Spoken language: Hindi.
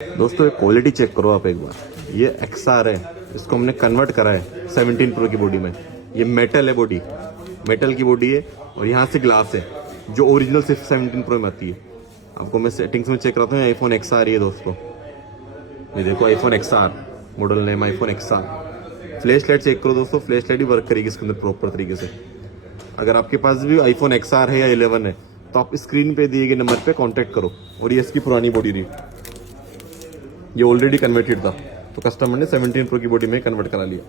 दोस्तों ये क्वालिटी चेक करो आप एक बार, ये XR है, इसको हमने कन्वर्ट करा है 17 प्रो की बॉडी में। ये मेटल है, बॉडी मेटल की बॉडी है और यहाँ से ग्लास है जो ओरिजिनल सिर्फ 17 प्रो में आती है। आपको मैं सेटिंग्स में चेक कराता हूँ। आईफोन XR ये दोस्तों, ये देखो iPhone XR, model name iPhone XR। Flash light check करो दोस्तों, फ्लैश लाइट भी वर्क करेगी इसके अंदर प्रॉपर तरीके से। अगर आपके पास भी आईफोन XR है या 11 है तो आप स्क्रीन पे दिए गए नंबर पे कांटेक्ट करो। और ये इसकी पुरानी बॉडी थी, ये ऑलरेडी कन्वर्टेड था तो कस्टमर ने 17 प्रो की बॉडी में कन्वर्ट करा लिया।